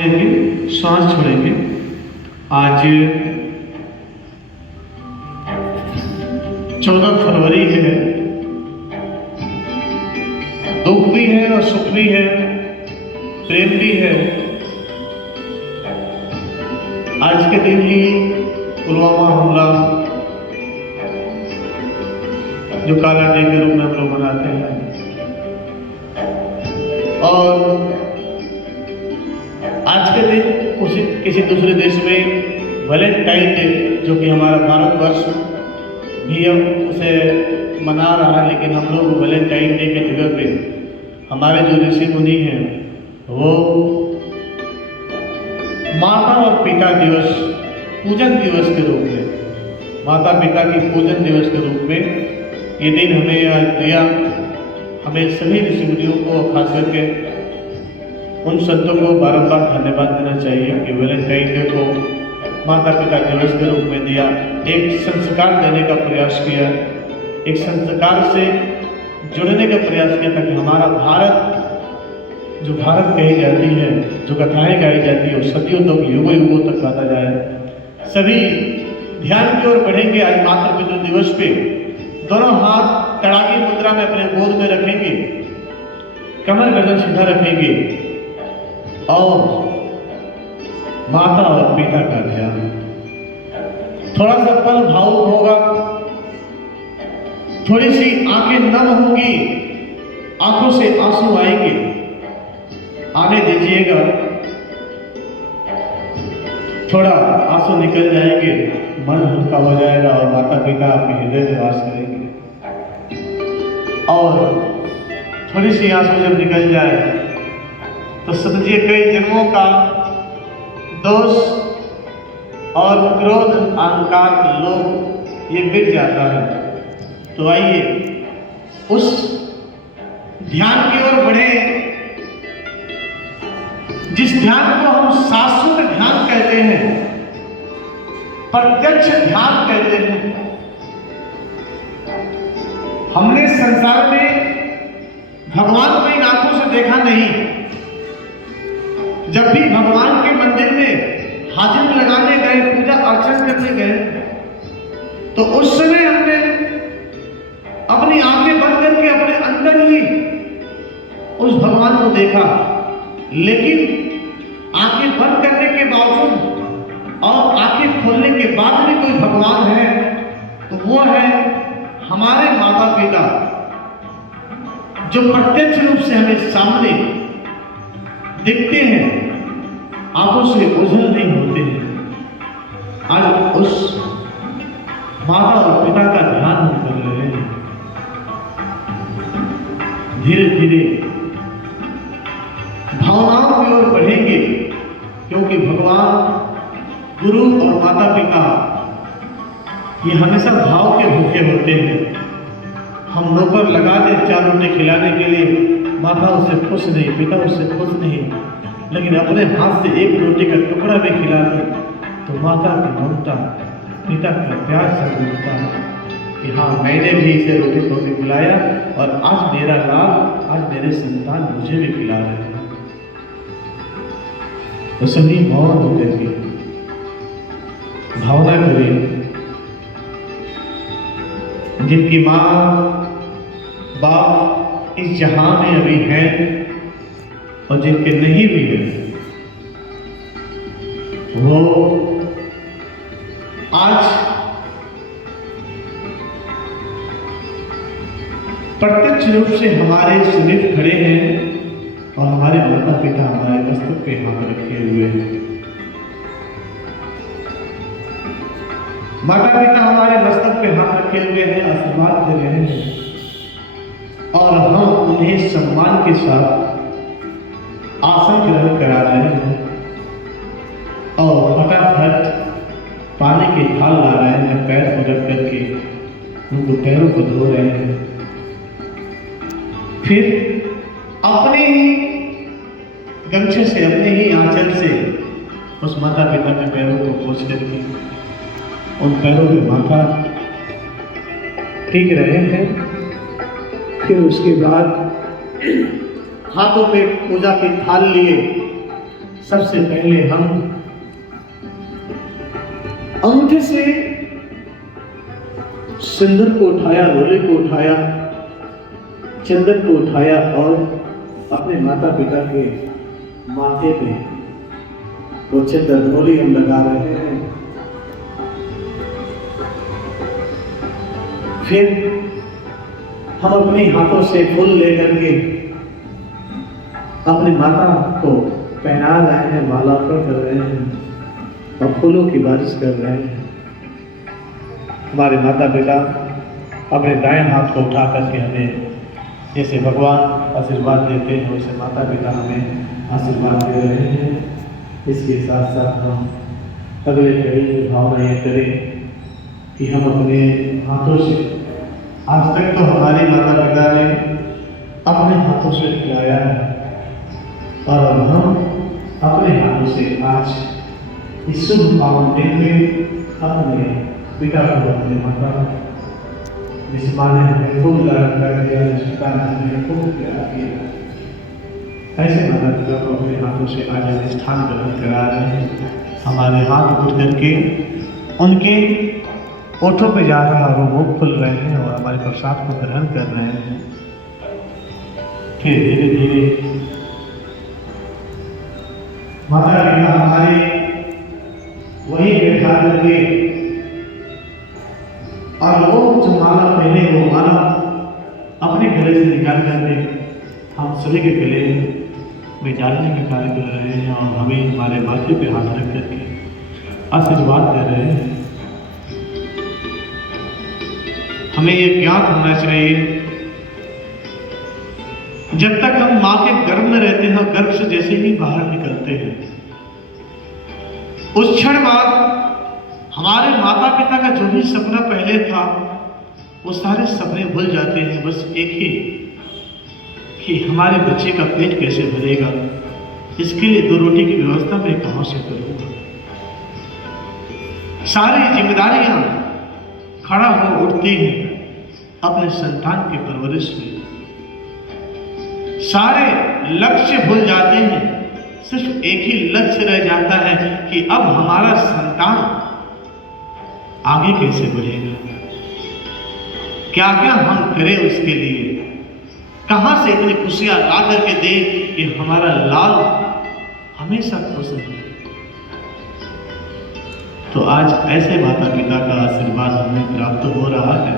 श्वास छोड़ेंगे। आज 14 फरवरी है। दुख भी है और सुख भी है, प्रेम भी है। आज के दिन ही पुलवामा हमला, जो काला डे के रूप में हम लोग मनाते हैं, और आज के दिन किसी दूसरे देश में वैलेंटाइन डे, जो कि हमारा भारतवर्ष भी हम उसे मना रहा है, लेकिन हम लोग वैलेंटाइन डे के जगह पे हमारे जो ऋषि मुनि हैं वो माता और पिता दिवस, पूजन दिवस के रूप में, माता पिता की पूजन दिवस के रूप में ये दिन हमें आज दिया। हमें सभी ऋषि मुनियों को, खास करके उन संतों को बारंबार धन्यवाद देना चाहिए कि वैलेंटाइन डे को माता पिता दिवस के रूप में दिया, एक संस्कार देने का प्रयास किया, एक संस्कार से जुड़ने का प्रयास किया, ताकि हमारा भारत, जो भारत कही जाती है, जो कथाएं गाई जाती है, वो सदियों तक, युगों युगों तक गाता जाए। सभी ध्यान की ओर बढ़ेंगे। आज माता पिता दिवस पे दोनों हाथ तड़ागी मुद्रा में अपने गोद में रखेंगे, कमर गर्दन सीधा रखेंगे और माता और पिता का ध्यान। थोड़ा सा पल भावुक होगा, थोड़ी सी आंखें नम होंगी, आंखों से आंसू आएंगे, आने दीजिएगा। थोड़ा आंसू निकल जाएंगे, मन हल्का हो जाएगा और माता पिता आपके हृदय में वास करेंगे। और थोड़ी सी आंसू जब निकल जाए तो समझिए कई जन्मों का दोष और क्रोध, अहंकार, लोभ ये मिट जाता है। तो आइए उस ध्यान की ओर बढ़े, जिस ध्यान को हम शाश्वत ध्यान कहते हैं, प्रत्यक्ष ध्यान कहते हैं। हमने संसार में भगवान को इन आंखों से देखा नहीं। जब भी भगवान के मंदिर में हाजिरी लगाने गए, पूजा अर्चन करने गए, तो उस समय हमने अपनी आंखें बंद करके अपने अंदर ही उस भगवान को देखा। लेकिन आंखें बंद करने के बावजूद और आंखें खोलने के बाद भी कोई भगवान है, तो वो है हमारे माता पिता, जो प्रत्यक्ष रूप से हमें सामने दिखते हैं, आंखों से ओझल नहीं होते हैं। आज उस माता और पिता का ध्यान हम कर रहे हैं। धीरे धीरे भावनाओं की ओर बढ़ेंगे, क्योंकि भगवान, गुरु और माता पिता ये हमेशा भाव के भूखे होते हैं। हम नौकर लगा दें 4 रोटी खिलाने के लिए, माता उससे खुश नहीं, पिता उससे खुश नहीं, लेकिन अपने हाथ से 1 रोटी का टुकड़ा भी खिला दें तो माता की ममता, पिता का प्यार से बोलता है कि हाँ, मैंने भी इसे रोटी तो खिलाया और आज मेरा लाभ, आज मेरे संतान मुझे भी खिला रहे हैं। तो सभी मौन होकर के भावना करें, जिनकी माँ बाप इस जहां में अभी हैं और जिनके नहीं भी हैं, वो आज प्रत्यक्ष रूप से हमारे समीप खड़े हैं और हमारे माता पिता हमारे मस्तक पे हाथ रखे हुए हैं। माता पिता हमारे मस्तक पे हाथ रखे हुए हैं, आशीर्वाद दे रहे हैं, और हम उन्हें सम्मान के साथ आसन ग्रहण करा रहे हैं और फटाफट पानी की थाल ला रहे हैं, पैर को रख करके उनको पैरों को धो रहे हैं। फिर अपने ही गमछे से, अपने ही आंचल से उस माता पिता के पैरों को पोंछ करके उन पैरों पे माथा टेक रहे हैं। फिर उसके बाद हाथों में पूजा की थाल लिए सबसे पहले हम अंगूठे से सिंदूर को उठाया, रोले को उठाया, चंदन को उठाया और अपने माता पिता के माथे पे वो चंदन रोली हम लगा रहे हैं। फिर हम अपने हाथों से फूल लेकर के अपनी माता को पहना रहे हैं, मालार्पण कर रहे हैं और फूलों की बारिश कर रहे हैं। हमारे माता पिता अपने दाएं हाथ को उठा करके हमें जैसे भगवान आशीर्वाद देते हैं वैसे माता पिता हमें आशीर्वाद दे रहे हैं। इसके साथ साथ हम अगले कड़ी भावना ये करें कि हम अपने हाथों से, आज तक तो हमारे माता पिता ने अपने हाथों से खिलाया है और अब हम अपने हाथों से आज इस शुभ पावन दिन में अपने पिता को, अपने माता, जिस माँ ने हमें खूब लाड कर दिया, जिस पिता ने हमें खूब प्यार किया, ऐसे माता पिता को अपने हाथों से आज अधिष्ठान ग्रहण करा रहे हैं। हमारे हाथ उठ करके उनके ओठों पे जा रहा है और वो मुख खुल रहे हैं और हमारे प्रसाद को ग्रहण कर रहे हैं। फिर धीरे धीरे माता पिता हमारे वही बैठा करके और वो जो माला पहले वो माला अपने गले से निकाल करके हम सभी के गले में डालने का कार्य कर रहे हैं और हमें हमारे माथे पे हाथ रख करके आशीर्वाद दे रहे हैं। हमें ये ज्ञात होना चाहिए, जब तक हम माँ के गर्भ में रहते हैं, गर्भ से जैसे ही बाहर निकलते हैं, उस क्षण बाद हमारे माता पिता का जो भी सपना पहले था वो सारे सपने भूल जाते हैं। बस एक ही कि हमारे बच्चे का पेट कैसे भरेगा, इसके लिए 2 रोटी की व्यवस्था मैं कहां से करूंगा। सारी जिम्मेदारियां खड़ा हो उठती हैं अपने संतान की परवरिश में, सारे लक्ष्य भूल जाते हैं, सिर्फ एक ही लक्ष्य रह जाता है कि अब हमारा संतान आगे कैसे बढ़ेगा, क्या क्या हम करें उसके लिए, कहां से इतनी खुशियां ला करके दे कि हमारा लाल हमेशा खुश रहे। तो आज ऐसे माता पिता का आशीर्वाद हमें प्राप्त हो रहा है।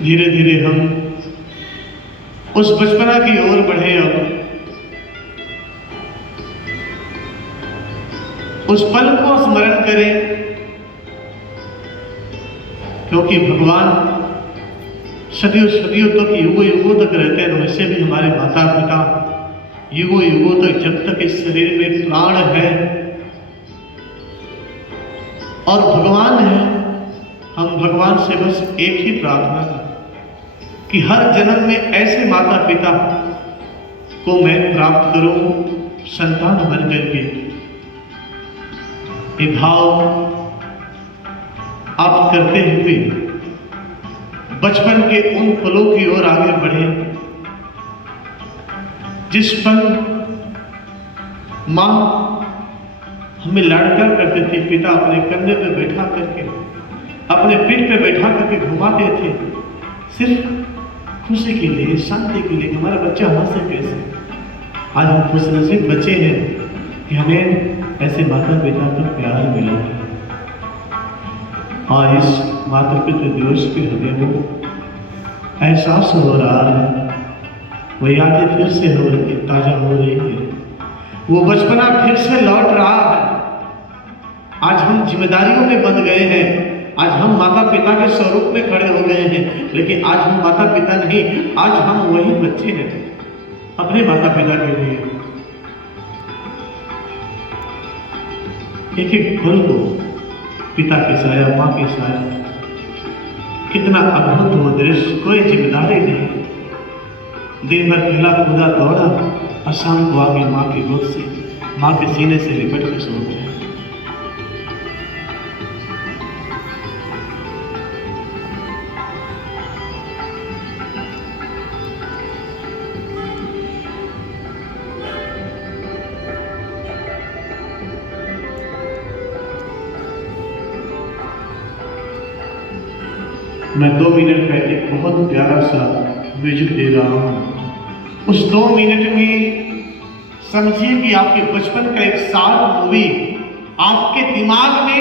धीरे धीरे हम उस बचपना की ओर बढ़े, अब उस पल को स्मरण करें, क्योंकि भगवान सदियों सदियों तक, युगों युगों तक रहते हैं। वैसे भी हमारे माता पिता युगों युगों तक, जब तक इस शरीर में प्राण है और भगवान है, हम भगवान से बस एक ही प्रार्थना करें कि हर जन्म में ऐसे माता पिता को मैं प्राप्त करूं, संतान बन करके। ये भाव आप करते हुए बचपन के उन पलों की ओर आगे बढ़े जिस पल मां हमें लाडकार करते थे, पिता अपने कंधे पे बैठा करके, अपने पीठ पे बैठा करके घुमाते थे, सिर्फ खुशी के लिए, शांति के लिए, हमारा बच्चा हंसे कैसे। आज हम खुशनसीब बच्चे हैं कि हमें ऐसे माता पिता का प्यार मिला है और इस माता पिता दिवस पे हमें वो एहसास हो रहा है, वो यादें फिर से हो रही, ताजा हो रही है, वो बचपना फिर से लौट रहा है। आज हम जिम्मेदारियों में बंध गए हैं, आज हम माता पिता के स्वरूप में खड़े हो गए हैं, लेकिन आज हम माता पिता नहीं, आज हम वही बच्चे हैं अपने माता पिता के लिए। एक एक पल को पिता की साया, माँ की साया, कितना अद्भुत वो दृश्य, कोई जिम्मेदारी नहीं, दिन भर खेला कूदा दौड़ा और शाम को आगे माँ की गोद से, माँ के सीने से लिपट के सो गए। मैं 2 मिनट का एक बहुत प्यारा सा म्यूजिक दे रहा हूँ। उस 2 मिनट में समझिए कि आपके बचपन का एक साल मूवी आपके दिमाग में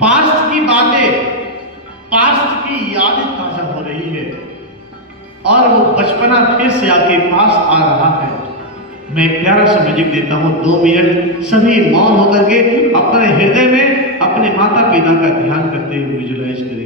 पास्ट की बातें, पास्ट की यादें ताजा हो रही है और वो बचपना फिर से आपके पास आ रहा है। मैं एक प्यारा सा म्यूजिक देता हूँ, 2 मिनट सभी मौन होकर के अपने हृदय में अपने माता पिता का ध्यान करते हुए विजुलाइज करें।